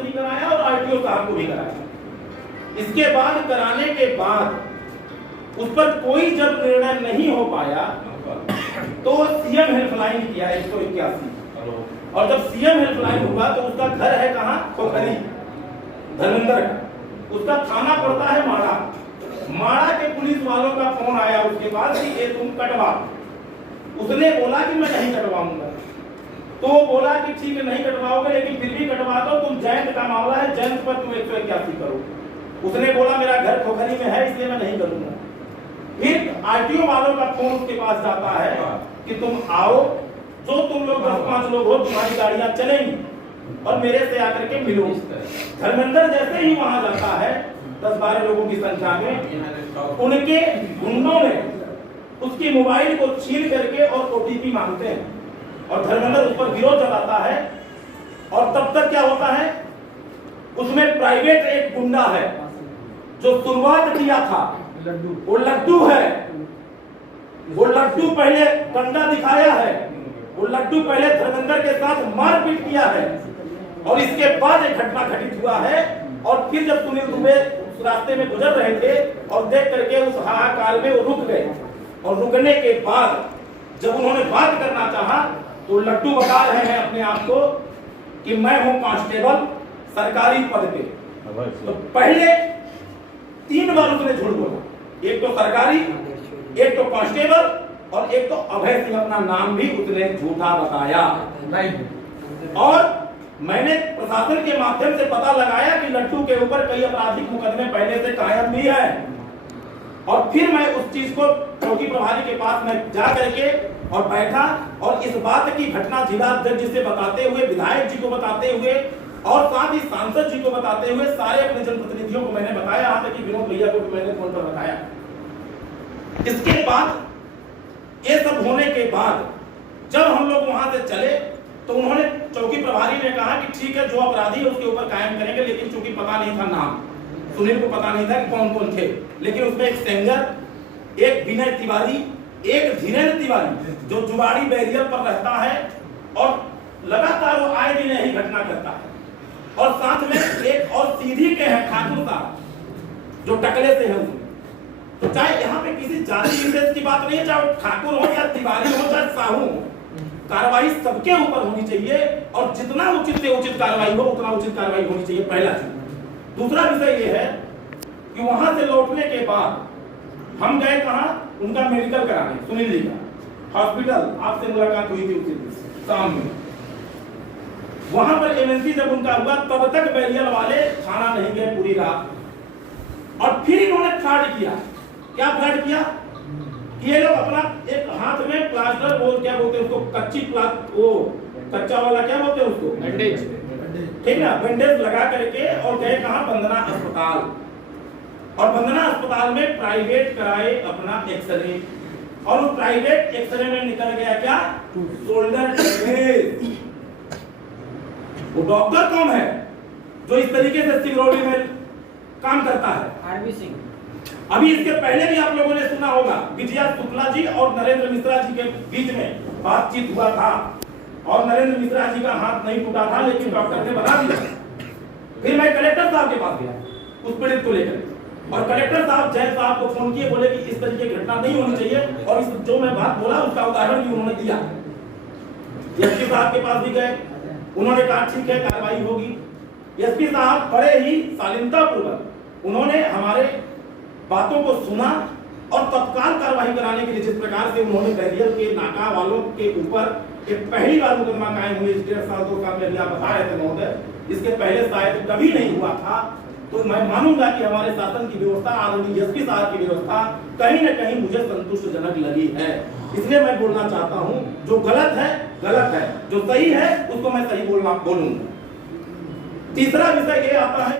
से भी कराया और आरटीओ साहब को भी कराया। इसके बाद कराने के बाद उस पर कोई जब निर्णय नहीं हो पाया तो सीएम हेल्पलाइन किया 181, और जब सीएम हेल्पलाइन हुआ तो उसका घर है कहाँ, खोखरी धर्मेंद्र का, उसका थाना पड़ता है माड़ा। माड़ा के पुलिस वालों का फोन आया उसके बाद कि ये तुम कटवा। उसने बोला कि मैं नहीं कटवाऊंगा, तो वो बोला कि ठीक है नहीं कटवाओगे लेकिन फिर भी कटवा दो, तुम जयंत का मामला है, जयंत पर तुम 181 करो। उसने बोला मेरा घर खोखरी में है इसलिए मैं नहीं करूंगा। फिर आरटीओ वालों का फोन उसके पास जाता है कि तुम आओ, जो तुम लोग 10-5 लोग हो, तुम्हारी गाड़ियां चलेंगी और मेरे से आकर के मिलो। धर्मेंद्र जैसे ही वहां जाता है 10-12 लोगों की संख्या में, उनके गुंडों ने उसकी मोबाइल को छीन करके और ओटीपी मांगते हैं और धर्मेंद्र उस पर विरोध जताता है। और तब तक क्या होता है, उसमें प्राइवेट एक गुंडा है जो शुरुआत किया था, वो लड्डू है। वो लड्डू पहले डंडा दिखाया है, वो लड्डू पहले धर्मेंद्र के साथ मारपीट किया है और इसके बाद एक घटना घटित हुआ है। और फिर जब सुनील दुबे उस रास्ते में गुजर रहे थे और देख करके उस हाहाकार में वो रुक गए, और रुकने के बाद जब उन्होंने बात करना चाहा तो लड्डू बता रहे हैं अपने आप को कि मैं हूं कांस्टेबल सरकारी पद पे। तो पहले 3 बार उसने झूठ बोला, एक तो सरकारी, एक तो कांस्टेबल और एक तो अभय सिंह अपना नाम भी उसने झूठा बताया। और मैंने प्रशासन के माध्यम से पता लगाया कि लड्डू के ऊपर कई आपराधिक मुकदमे पहले से कायम भी है। और फिर मैं उस चीज को चौकी प्रभारी के पास में जा करके और बैठा और इस बात की घटना जिला अध्यक्ष से बताते हुए, विधायक जी को बताते हुए और साथ ही सांसद जी को बताते हुए सारे अपने जनप्रतिनिधियों को मैंने बताया, यहाँ तक कि विनोद भैया को भी मैंने फोन पर बताया। इसके बाद ये सब होने के बाद जब हम लोग वहां से चले तो उन्होंने, चौकी प्रभारी ने कहा कि ठीक है जो अपराधी है उसके ऊपर कायम करेंगे, लेकिन चूंकि पता नहीं था नाम, सुनील को पता नहीं था कि कौन कौन थे, लेकिन उसमें एक सेंगर, एक विनय तिवारी, एक धीरेन्द्र तिवारी जो जुबाड़ी बैरियर पर रहता है और लगातार वो आए दिन यही घटना करता है, और साथ में एक और सीधी के हैं ठाकुर साहब जो टकले से है उसमें। तो चाहे यहाँ पे किसी जाति विशेष की बात नहीं है, चाहे ठाकुर हो या तिवारी हो चाहे साहू हो, कार्रवाई सबके ऊपर होनी चाहिए और जितना उचित से उचित कार्रवाई हो उतना उचित कार्रवाई होनी चाहिए, पहला चीज। दूसरा विषय ये है कि वहां से लौटने के बाद हम गए कहाँ, उनका मेडिकल कराने, सुनील जी का हॉस्पिटल, आपसे मुलाकात हुई थी उसी दिन शाम में। वहां पर एमएनसी जब उनका हुआ तब तक बैरियर वाले खाना नहीं गए पूरी रात, और फिर इन्होंने फ्रॉड किया। क्या फ्रॉड किया, ये लोग अपना एक हाथ में प्लास्टर, वो क्या बोलते हैं उसको, कच्ची वो कच्चा वाला क्या बोलते हैं उसको, बैंडेज, ठीक ना, बैंडेज लगा करके और गए कहाँ, वंदना अस्पताल। और वंदना अस्पताल में प्राइवेट कराए अपना एक्सरे, और उस प्राइवेट एक्सरे में निकल गया क्या, शोल्डर डैमेज। वो डॉक्टर कौन है जो इस तरीके से सिगरौली में काम करता है, आरबी सिंह। अभी इसके पहले भी आप लोगों ने सुना होगा, विजया शुक्ला जी और नरेंद्र मिश्रा जी के बीच में बातचीत हुआ था और नरेंद्र मिश्रा जी का हाथ नहीं टूटा था, लेकिन डॉक्टर ने बता दिया। फिर मैं कलेक्टर साहब के पास गया उस पीड़ित को लेकर, और कलेक्टर साहब जय साहब को फोन किए, बोले कि इस तरीके की घटना नहीं होनी चाहिए, और इस जो मैं बात बोला उसका उदाहरण भी उन्होंने दिया। एसपी साहब के पास भी गए, उन्होंने कहा ठीक है कार्रवाई होगी। एसपी साहब बड़े ही शालीनता पूर्वक उन्होंने हमारे बातों को सुना और तत्काल कार्रवाई कराने के लिए, जिस प्रकार से उन्होंने बैरियर के नाका वालों के ऊपर एक पहली बार मुकदमा कायम हुए 1.5 साल 2 साल में आप बता रहे थे महोदय, इसके पहले शायद कभी नहीं हुआ था। तो मैं मानूंगा कि हमारे शासन की व्यवस्था, आदरणीय एसपी साहब की व्यवस्था कहीं न कहीं मुझे संतुष्टजनक लगी है। इसलिए मैं बोलना चाहता हूं, जो गलत है गलत है, जो सही है उसको मैं सही बोलूंगा। तीसरा विषय ये आता है